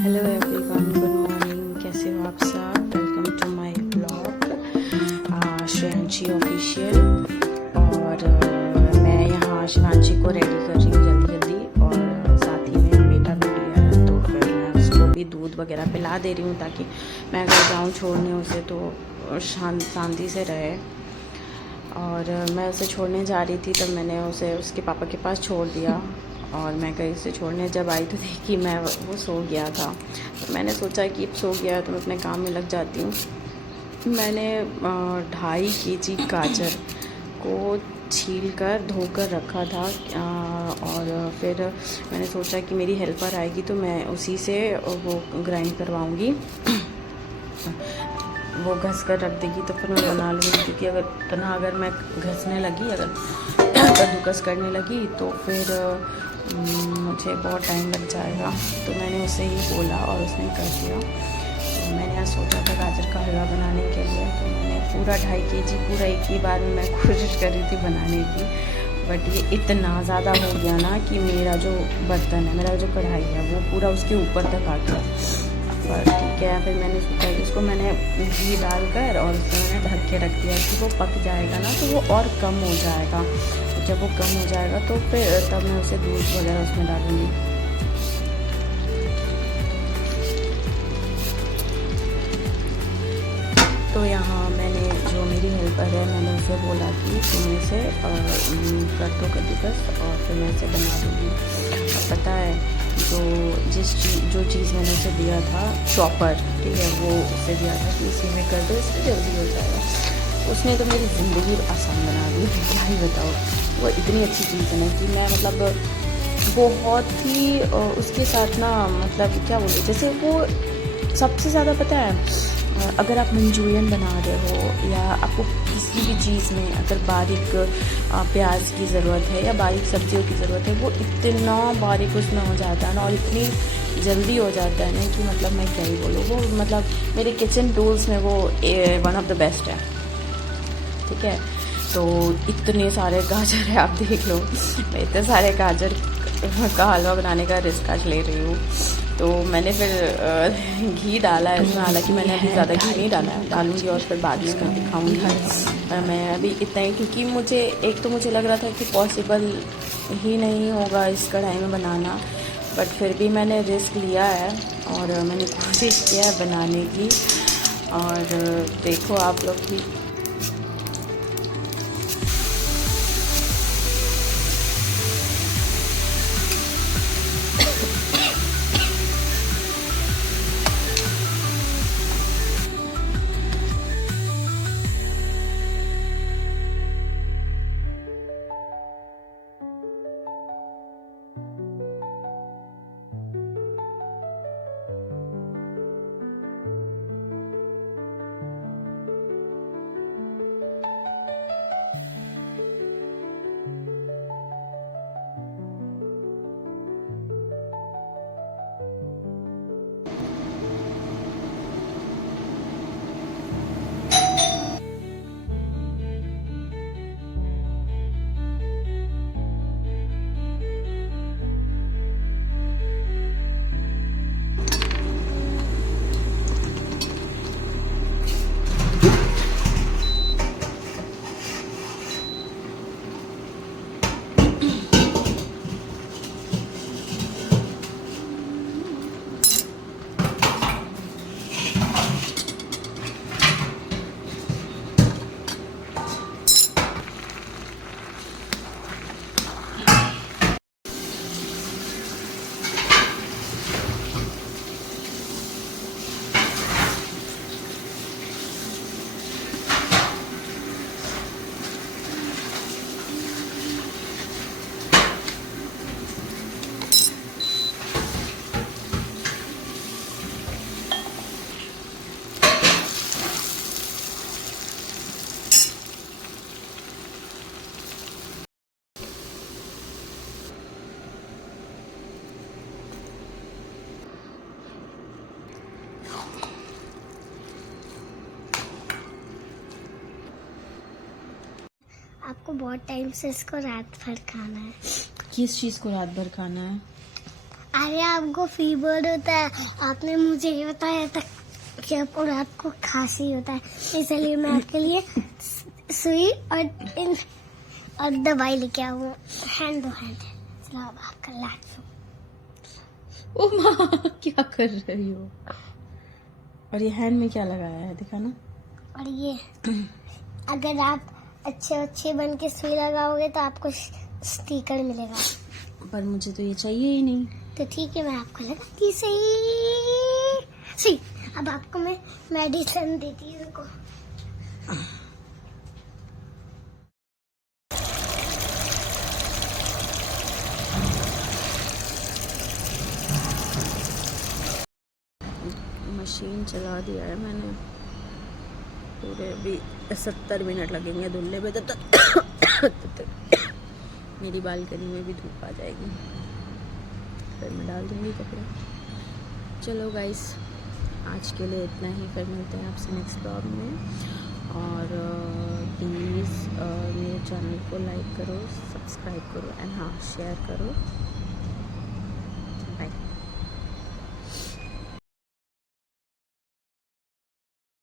Hello everyone, good morning. कैसे हो आप सब? Welcome to my blog Shreyanshi official. और मैं यहाँ शिवांशी को रेडी कर रही हूँ जल्दी जल्दी, और साथ ही में बेटा भी है, तो फिर मैं उसको भी दूध वगैरह पिला दे रही हूँ ताकि मैं अगर जाऊँ छोड़ने उसे तो शांति से रहे। और मैं उसे छोड़ने जा रही थी तब मैंने उसे उसके पापा के पास छोड़ दिया, और मैं कहीं से छोड़ने जब आई तो देखी मैं वो सो गया था। तो मैंने सोचा कि अब सो गया है तो मैं अपने काम में लग जाती हूँ। मैंने 2.5 kg गाजर को छील कर धोकर रखा था, और फिर मैंने सोचा कि मेरी हेल्पर आएगी तो मैं उसी से वो ग्राइंड करवाऊँगी। वो घस कर रख देगी तो फिर मैं बना लूँगी, क्योंकि अगर मैं घसने लगी, अगर कद्दूकस करने लगी तो फिर मुझे बहुत टाइम लग जाएगा। तो मैंने उसे ही बोला और उसने कर दिया। तो मैंने आज सोचा था गाजर का हलवा बनाने के लिए, तो मैंने पूरा 2.5 kg पूरा एक ही बार में मैं कोशिश कर रही थी बनाने की, बट ये इतना ज़्यादा हो गया ना कि मेरा जो बर्तन है, मेरा जो कढ़ाई है वो पूरा उसके ऊपर तक आ गया। पर ठीक है, फिर मैंने सोचा कि इसको मैंने घी डालकर और उसमें मैंने ढक के रख दिया कि वो पक जाएगा ना तो वो और कम हो जाएगा। तो जब वो कम हो जाएगा तो फिर तब मैं उसे दूध वगैरह उसमें डालूँगी। तो यहाँ मैंने जो मेरी हेल्पर है मैंने उसे बोला कि तुम इसे कर दो कद्दूकस और फिर मैं इसे बना दूँगी। और पता है जो चीज़ मैंने उसे दिया था, चॉपर, ठीक है, वो उसे दिया था कि इसी में कर दो, इससे जल्दी हो जाएगा। उसने तो मेरी ज़िंदगी आसान बना दी, क्या ही बताओ। वो इतनी अच्छी चीज़ है ना कि मैं मतलब बहुत ही उसके साथ ना, मतलब क्या बोलूँ, जैसे वो सबसे ज़्यादा पता है, अगर आप मंचूरियन बना रहे हो या आपको किसी भी चीज़ में अगर बारीक प्याज की ज़रूरत है या बारीक सब्जियों की ज़रूरत है, वो इतना बारीक उसमें हो जाता है ना, और इतनी जल्दी हो जाता है ना कि मतलब मैं क्या ही बोलूँ। वो मतलब मेरे किचन टूल्स में वो वन ऑफ द बेस्ट है, ठीक है। तो इतने सारे गाजर है, आप देख लो, मैं इतने सारे गाजर का हलवा बनाने का रिस्क आज ले रही हूँ। तो मैंने फिर घी डाला है इसमें, हालांकि मैंने अभी ज़्यादा घी नहीं डाला है, डालूँगी और फिर बाद में करके दिखाऊँगी। पर मैं अभी इतना ही, क्योंकि मुझे लग रहा था कि पॉसिबल ही नहीं होगा इस कढ़ाई में बनाना, बट फिर भी मैंने रिस्क लिया है और मैंने कोशिश किया है बनाने की। और देखो आप लोग भी। आपको बहुत टाइम से इसको रात भर खाना है। किस चीज़ को रात भर खाना है? अरे आपको फीवर होता है, आपने मुझे ये बताया था कि आपको रात को खांसी होता है, इसलिए मैं आपके लिए सुई और दवाई लेके आऊँ। हैंड दो हैंड। चलो अब आपका लास्ट। ओ माँ क्या कर रही हो? और ये हैंड में क्या लगाया है दिखाना। और ये अगर आप अच्छे बन के सुई लगाओगे तो आपको स्टिकर मिलेगा। पर मुझे तो ये चाहिए ही नहीं। तो ठीक है, मैं आपको लगाती सुई। अब आपको मैं मेडिसिन देती हूँ। रुको। मशीन चला दिया है मैंने। पूरे अभी 70 मिनट लगेंगे धुलने में, तब तक मेरी बालकनी में भी धूप आ जाएगी, फिर मैं डाल दूँगी कपड़े। चलो गाइस, आज के लिए इतना ही, फिर मिलते हैं आपसे नेक्स्ट ब्लॉग में। और प्लीज़ मेरे चैनल को लाइक करो, सब्सक्राइब करो एंड हाँ शेयर करो।